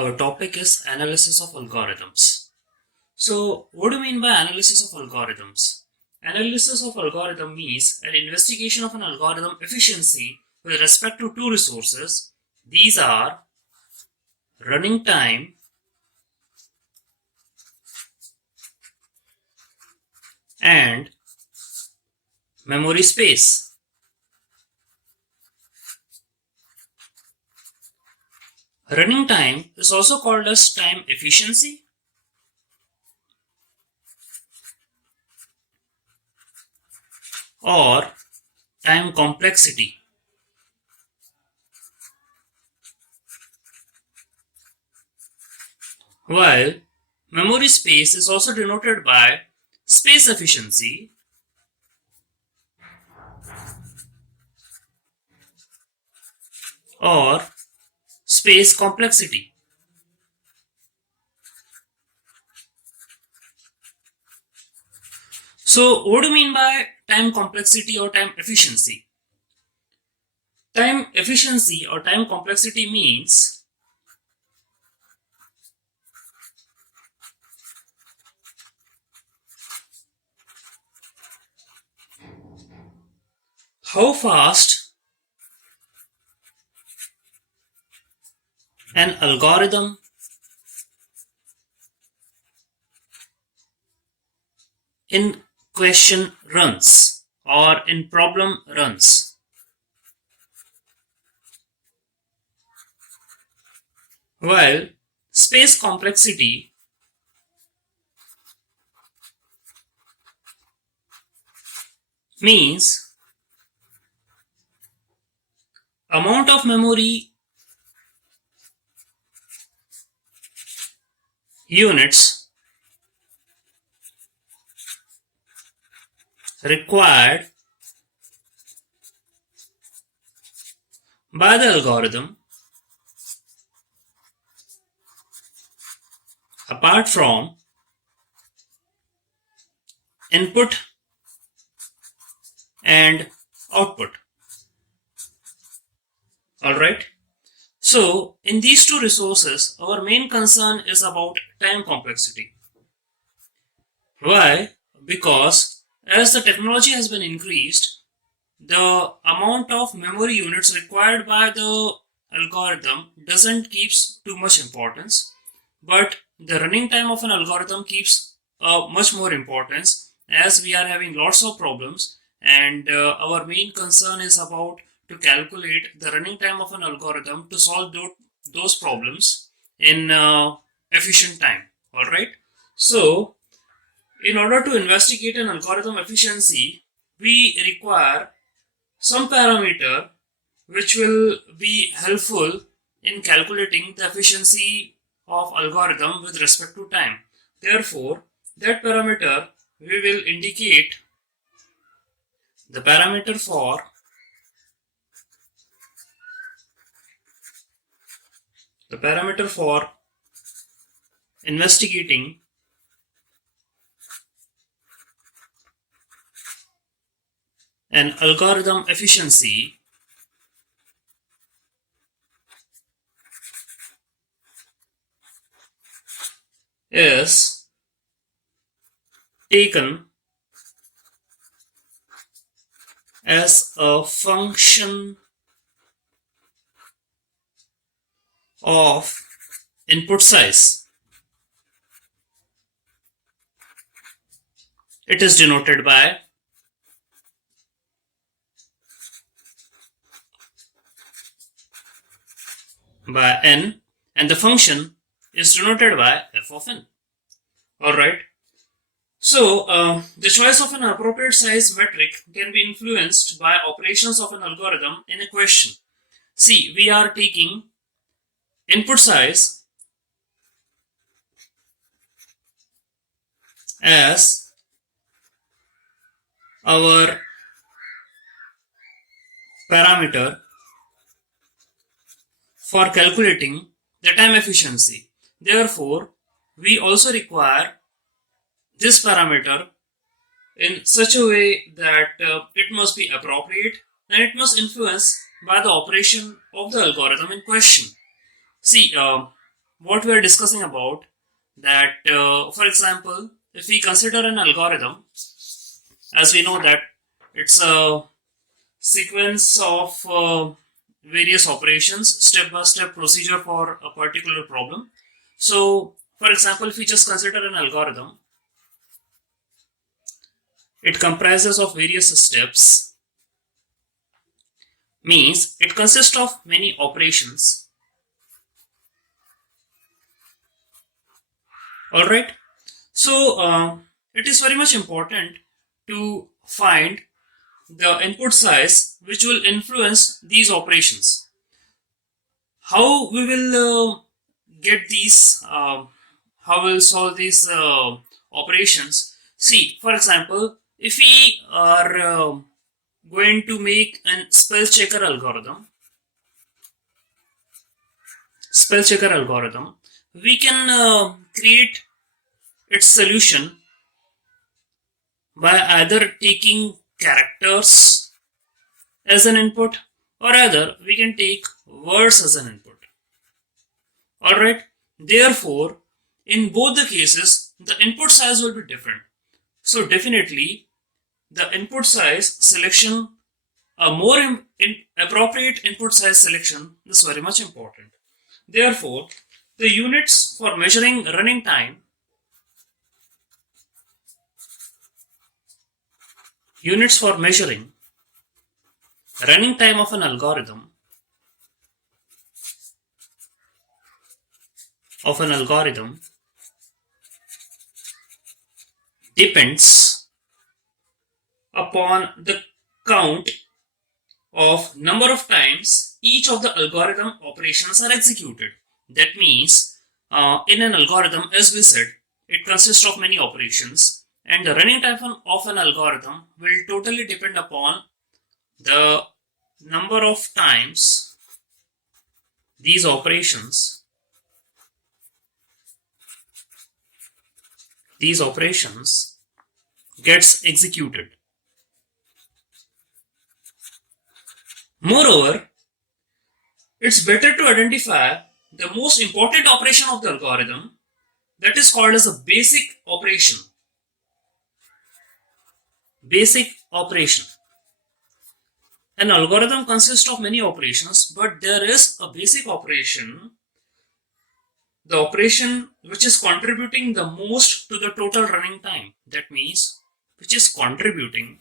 Our topic is analysis of algorithms. So, what do you mean by analysis of algorithms? Analysis of algorithm means an investigation of an algorithm efficiency with respect to two resources. These are running time and memory space. Running time is also called as time efficiency or time complexity, while memory space is also denoted by space efficiency or space complexity. So, what do you mean by time complexity or time efficiency? Time efficiency or time complexity means how fast an algorithm in question runs or in problem runs. While space complexity means amount of memory units required by the algorithm apart from input and output. Alright. So, in these two resources, our main concern is about time complexity. Why? Because as the technology has been increased, the amount of memory units required by the algorithm doesn't keeps too much importance, but the running time of an algorithm keeps much more importance as we are having lots of problems, and our main concern is about to calculate the running time of an algorithm to solve those problems in efficient time. All right. So, in order to investigate an algorithm efficiency, we require some parameter which will be helpful in calculating the efficiency of algorithm with respect to time. Therefore, that parameter we will indicate the parameter for investigating an algorithm efficiency is taken as a function of input size. It is denoted by n, and the function is denoted by f of n. Alright. So, the choice of an appropriate size metric can be influenced by operations of an algorithm in a question. See, we are taking input size as our parameter for calculating the time efficiency. Therefore, we also require this parameter in such a way that it must be appropriate and it must influence by the operation of the algorithm in question. See, what we are discussing about, that for example, if we consider an algorithm, as we know that it's a sequence of various operations, step-by-step procedure for a particular problem. So, for example, if we just consider an algorithm, it comprises of various steps, means it consists of many operations. Alright, so it is very much important to find the input size which will influence these operations. How we will get these, how we'll solve these operations? See, for example, if we are going to make an spell checker algorithm, we can create its solution by either taking characters as an input, or either we can take words as an input. Alright, therefore, in both the cases, the input size will be different. So definitely, the input size selection, a more appropriate input size selection is very much important. Therefore, the units for measuring running time, units for measuring running time of an algorithm depends upon the count of number of times each of the algorithm operations are executed. That means in an algorithm, as we said, it consists of many operations, and the running time of an algorithm will totally depend upon the number of times these operations gets executed. Moreover, it's better to identify the most important operation of the algorithm, that is called as a basic operation. An algorithm consists of many operations, but there is a basic operation, the operation which is contributing the most to the total running time. That means, which is contributing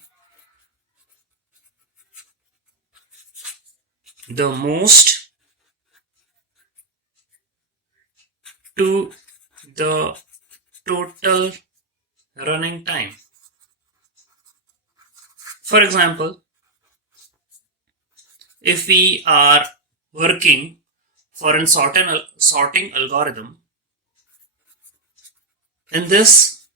the most to the total running time. For example, if we are working for a sorting algorithm, in this,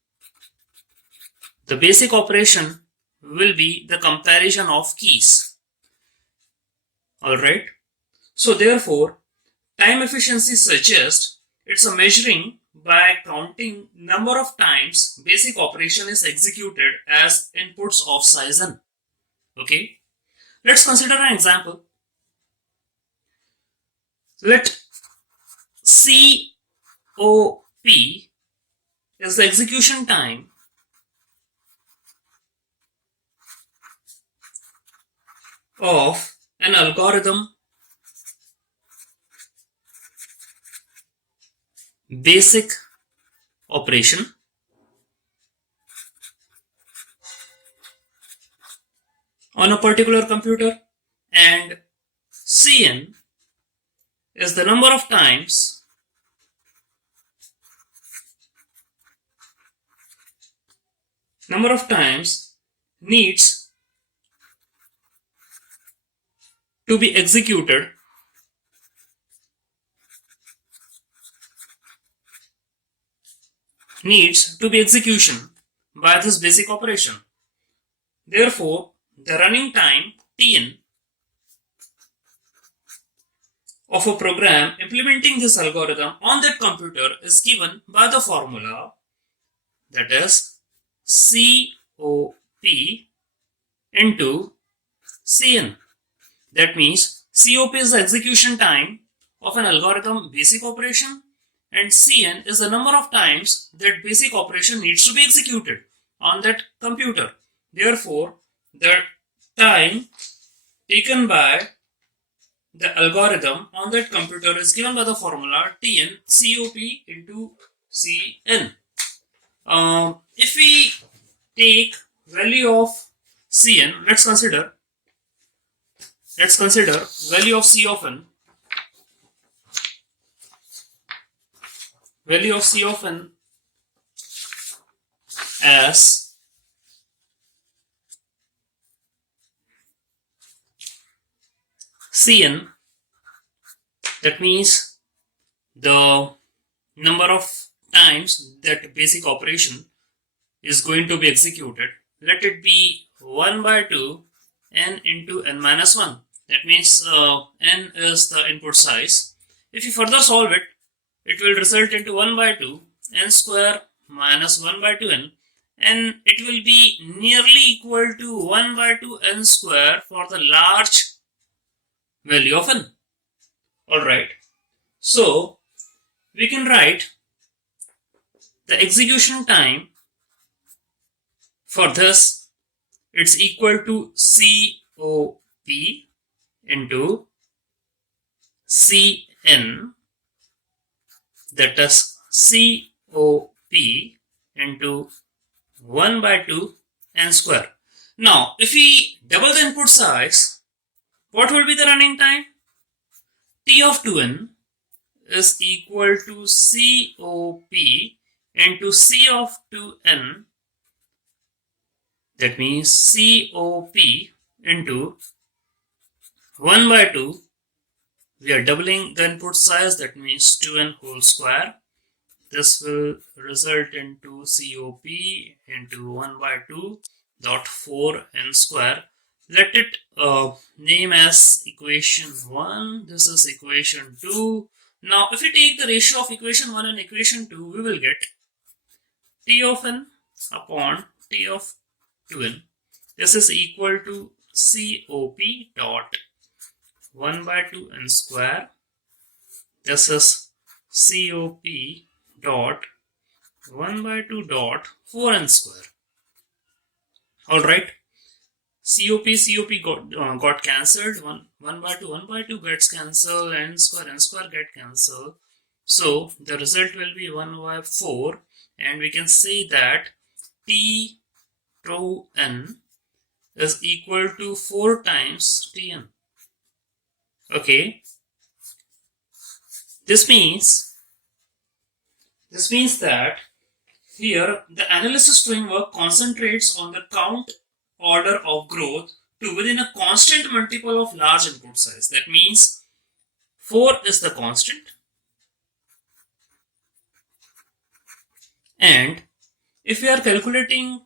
the basic operation will be the comparison of keys. Alright, so therefore, time efficiency suggests it's a measuring by counting number of times basic operation is executed as inputs of size n. Okay, let's consider an example. Let COP is the execution time of an algorithm basic operation on a particular computer, and Cn is the number of times needs to be executed by this basic operation. Therefore, the running time Tn of a program implementing this algorithm on that computer is given by the formula, that is COP into Cn. That means COP is the execution time of an algorithm basic operation, and Cn is the number of times that basic operation needs to be executed on that computer. Therefore, the time taken by the algorithm on that computer is given by the formula Tn COP into Cn. If we take value of Cn, let's consider value of C of n. Value of C of n as Cn, that means the number of times that basic operation is going to be executed. Let it be 1 by 2 n into n minus 1. That means n is the input size. If you further solve it, it will result into 1 by 2 n square minus 1 by 2 n, and it will be nearly equal to 1 by 2 n square for the large value of n. Alright, so we can write the execution time for this, it's equal to COP into Cn, that is COP into 1 by 2 n square. Now, if we double the input size, what will be the running time? T of 2n is equal to COP into C of 2n, that means COP into 1 by 2. We are doubling the input size, that means 2n whole square. This will result into COP into 1 by 2 dot 4n square. Let it name as equation 1. This is equation 2. Now, if we take the ratio of equation 1 and equation 2, we will get T of n upon T of 2n. This is equal to COP dot 1 by 2 n square. This is COP dot 1 by 2 dot 4n square. Alright. COP got cancelled. 1 by 2 gets cancelled. N square get cancelled. So the result will be 1 by 4, and we can say that T rho n is equal to 4 times Tn. Okay. This means that here the analysis framework concentrates on the count order of growth to within a constant multiple of large input size. That means 4 is the constant, and if we are calculating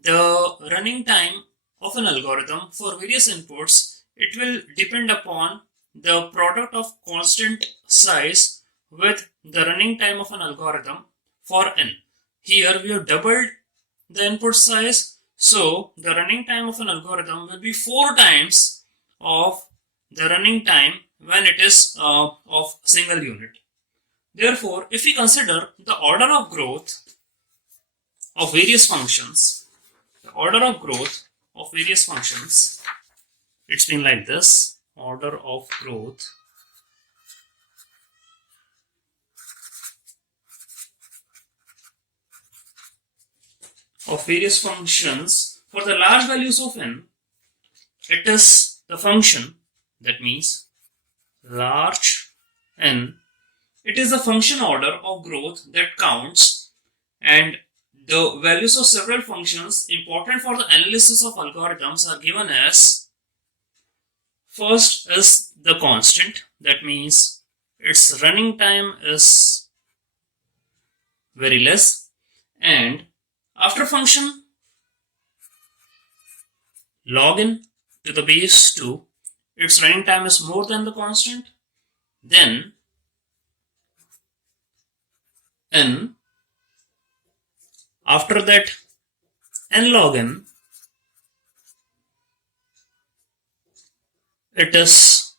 the running time of an algorithm for various inputs, it will depend upon the product of constant size with the running time of an algorithm for n. Here we have doubled the input size, so the running time of an algorithm will be 4 times of the running time when it is of single unit. Therefore, if we consider the order of growth of various functions, it's been like this: order of growth of various functions for the large values of n. It is the function, that means large n. It is the function order of growth that counts, and the values of several functions important for the analysis of algorithms are given as: first is the constant, that means its running time is very less, and after function log n to the base 2, its running time is more than the constant. Then n, after that n log n, it is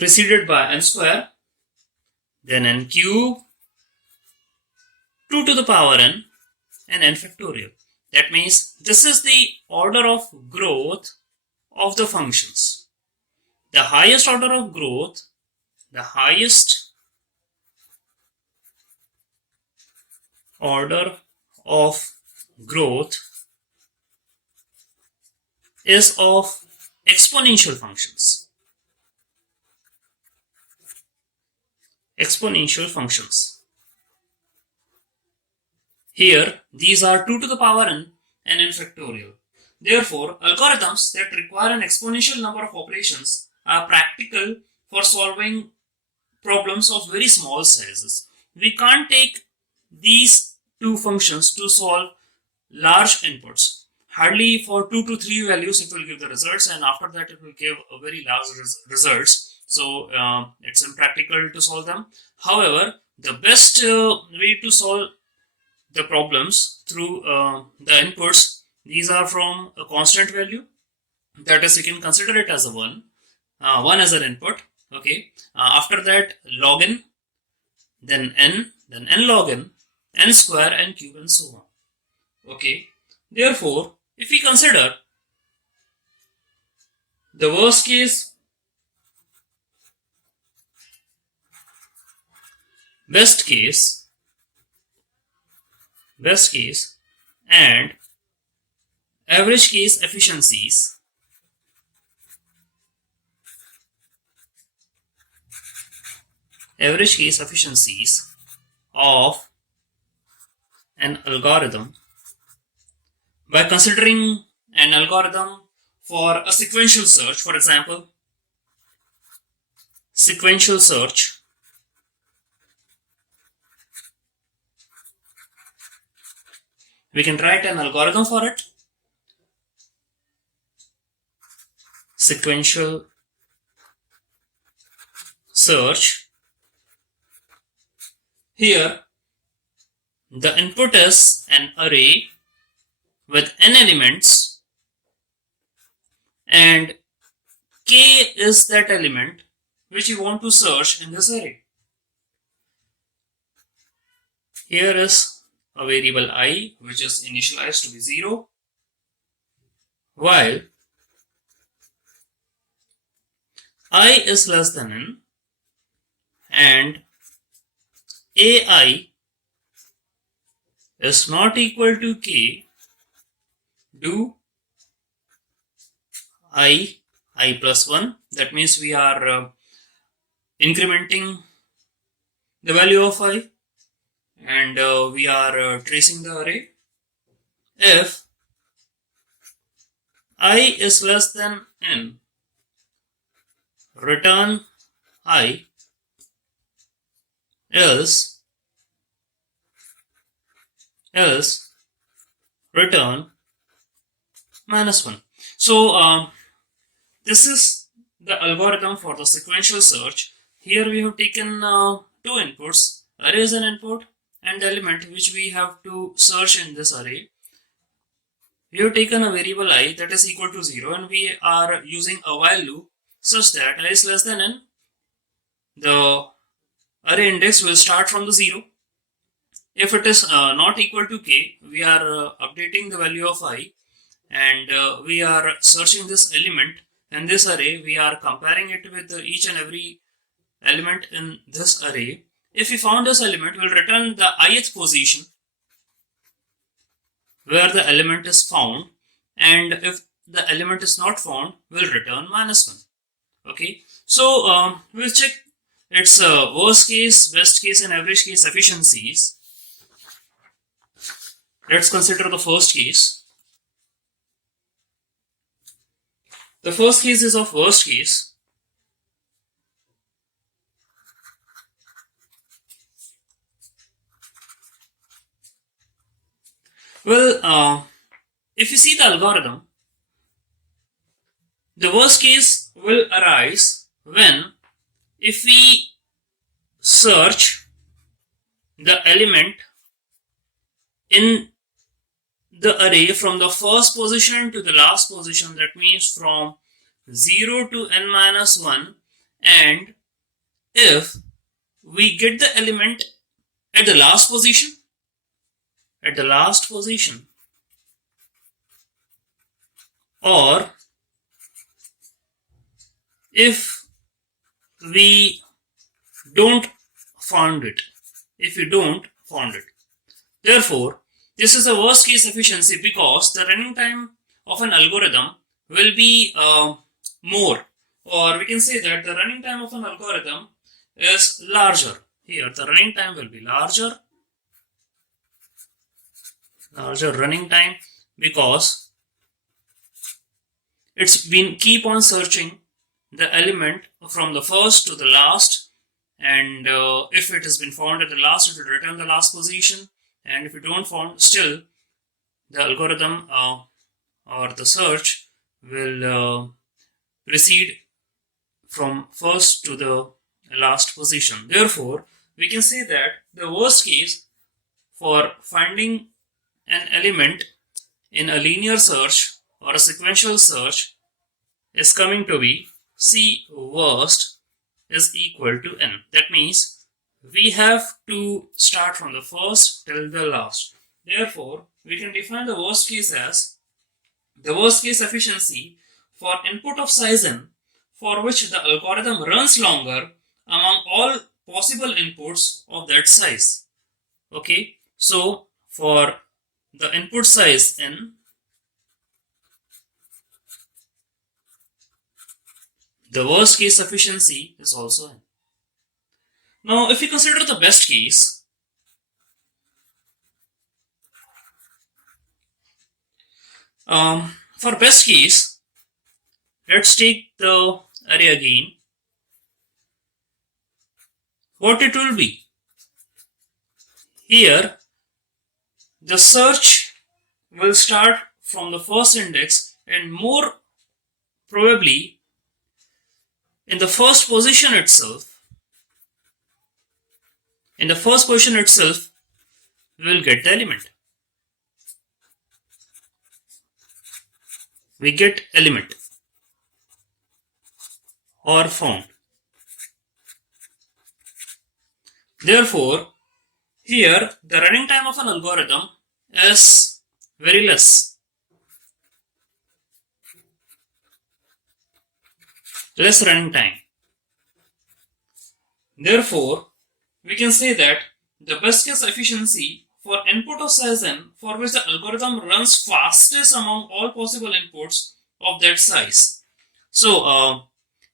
preceded by n square, then n cube, 2 to the power n, and n factorial. That means this is the order of growth of the functions. The highest order of growth, the highest order of growth is of exponential functions. Exponential functions. Here, these are 2 to the power n and n factorial. Therefore, algorithms that require an exponential number of operations are practical for solving problems of very small sizes. We can't take these two functions to solve large inputs. Hardly for 2 to 3 values it will give the results, and after that it will give a very large results. So it's impractical to solve them. However, the best way to solve the problems through the inputs, these are from a constant value. That is, you can consider it as a 1 as an input. Okay. After that, log n, then n log n square, n cube, and so on. Okay. Therefore, if we consider the worst case, best case, and average case efficiencies, of an algorithm, by considering an algorithm for a sequential search, for example, sequential search, we can write an algorithm for it. Sequential search. Here, the input is an array with n elements, and k is that element which you want to search in this array. Here is a variable I which is initialized to be 0, while I is less than n and ai is not equal to k, do I plus 1. That means we are incrementing the value of I, and we are tracing the array. If I is less than n, return I, else return -1. So this is the algorithm for the sequential search. Here we have taken two inputs, array is an input and the element which we have to search in this array. We have taken a variable I that is equal to 0, and we are using a while loop such that I is less than n. The array index will start from the 0. If it is not equal to k, we are updating the value of I, and we are searching this element in this array. We are comparing it with each and every element in this array. If we found this element, we'll return the ith position where the element is found, and if the element is not found, we'll return -1. Okay, so we'll check its worst case, best case, and average case efficiencies. Let's consider the first case. The first case is of worst case. Well, if you see the algorithm, the worst case will arise when, if we search the element in the array from the first position to the last position, that means from 0 to n-1, and if we get the element at the last position, or if we don't found it, therefore this is the worst case efficiency because the running time of an algorithm will be more, or we can say that the running time of an algorithm is larger. Here the running time will be larger running time because it's been keep on searching the element from the first to the last, and if it has been found at the last, it will return the last position, and if you don't found, still the algorithm or the search will proceed from first to the last position. Therefore, we can say that the worst case for finding an element in a linear search or a sequential search is coming to be C worst is equal to n. That means we have to start from the first till the last. Therefore, we can define the worst case as the worst case efficiency for input of size n for which the algorithm runs longer among all possible inputs of that size. Okay, so for the input size n, the worst case efficiency is also n. Now, if we consider the best case, for best case, let's take the array again. What it will be? Here, the search will start from the first index and more probably in the first position itself, we will get the element. We get element or found. Therefore, here the running time of an algorithm is very less running time. Therefore, we can say that the best case efficiency for input of size n for which the algorithm runs fastest among all possible inputs of that size. So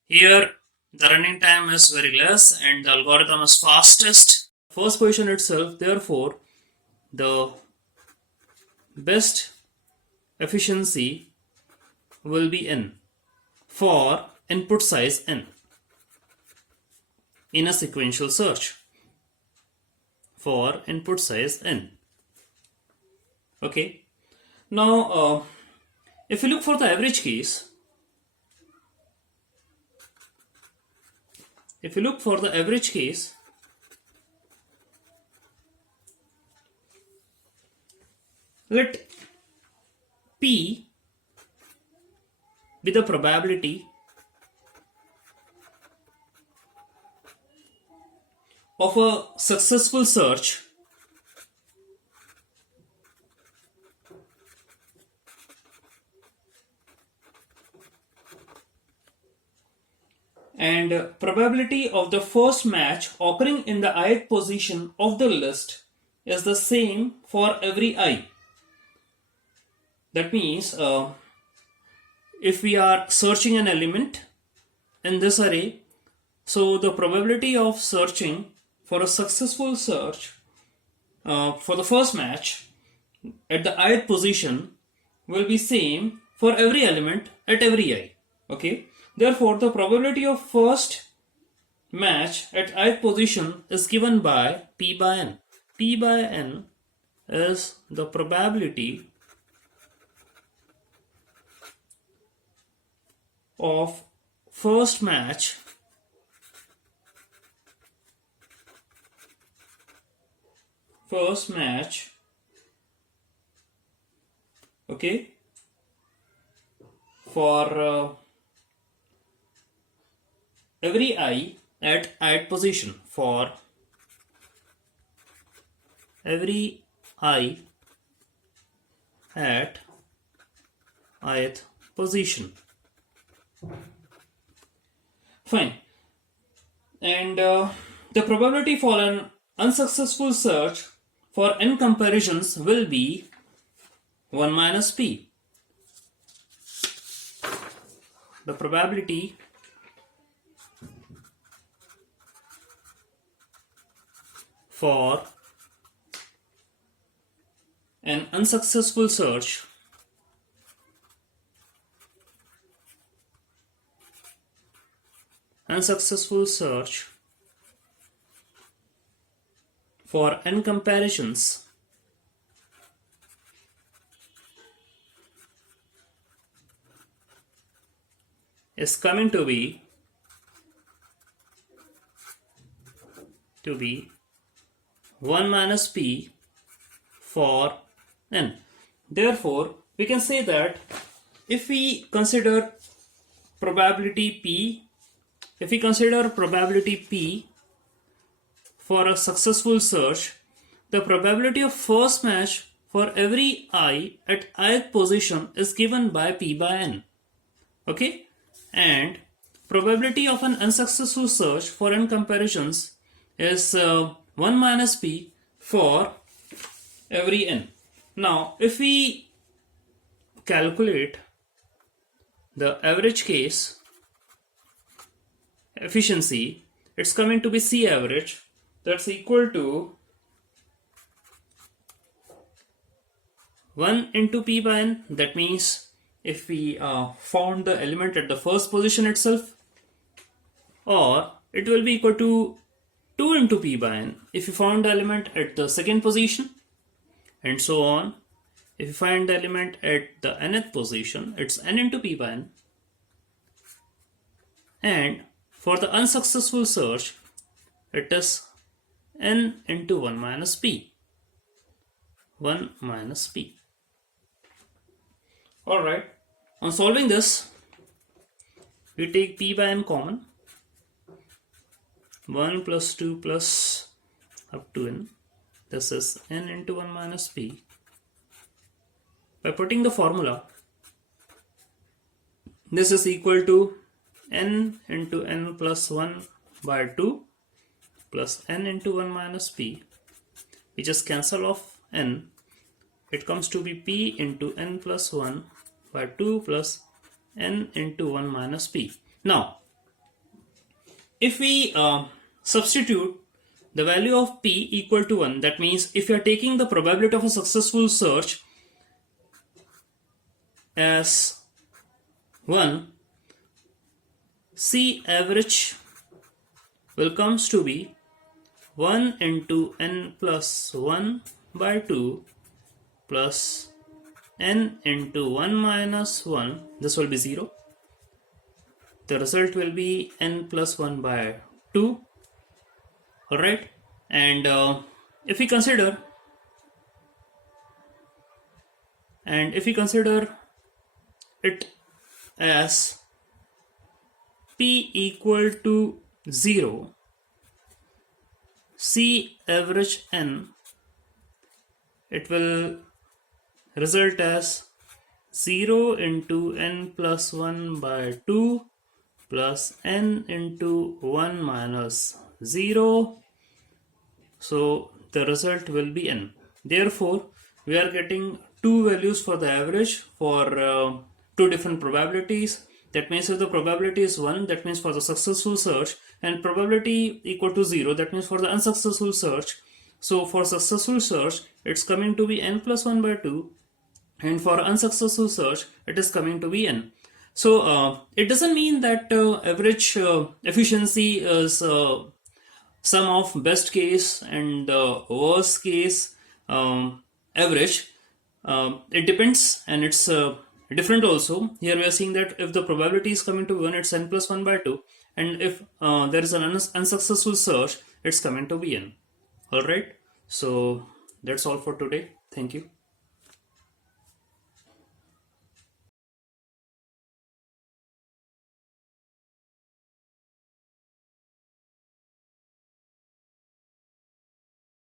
here the running time is very less and the algorithm is fastest. First position itself, therefore the best efficiency will be n for input size n in a sequential search. For input size n. Okay. Now, if you look for the average case, let P be the probability of a successful search and probability of the first match occurring in the ith position of the list is the same for every I. That means if we are searching an element in this array, so the probability of searching for a successful search for the first match at the ith position will be same for every element at every I. Okay. Therefore, the probability of first match at ith position is given by P by n. P by n is the probability of first match okay, for every I at ith position, for every I at ith position. Fine. And the probability for an unsuccessful search for n comparisons will be 1 minus p. The probability for an unsuccessful search for n comparisons is coming to be 1 minus p for n. Therefore, we can say that if we consider probability p for a successful search, the probability of first match for every I at ith position is given by p by n. Okay? And probability of an unsuccessful search for n comparisons is 1 minus p for every n. Now, if we calculate the average case efficiency, it's coming to be C average, that's equal to 1 into p by n. That means if we found the element at the first position itself, or it will be equal to 2 into p by n if you found the element at the second position, and so on. If you find the element at the nth position, it's n into p by n. And for the unsuccessful search, it is n into 1 minus p. 1 minus p. Alright, on solving this, we take p by n common. 1 plus 2 plus up to n. This is n into 1 minus p. By putting the formula, this is equal to n into n plus 1 by 2 plus n into 1 minus p. We just cancel off n. It comes to be p into n plus 1 by 2 plus n into 1 minus p. Now, if we substitute the value of p equal to 1, that means if you are taking the probability of a successful search as 1, C average will comes to be 1 into n plus 1 by 2 plus n into 1 minus 1. This will be 0. The result will be n plus 1 by 2. Alright, and if we consider it as p equal to 0, C average n, it will result as 0 into n plus 1 by 2 plus n into 1 minus 0. So the result will be n. Therefore, we are getting two values for the average for two different probabilities. That means if the probability is 1, that means for the successful search, and probability equal to 0, that means for the unsuccessful search. So for successful search, it's coming to be n plus 1 by 2, and for unsuccessful search, it is coming to be n. So it doesn't mean that average efficiency is sum of best case and worst case average. It depends, and it's different also. Here we are seeing that if the probability is coming to 1, it's n plus 1 by 2, and if there is an unsuccessful search, it's coming to be n. Alright, so that's all for today. Thank you.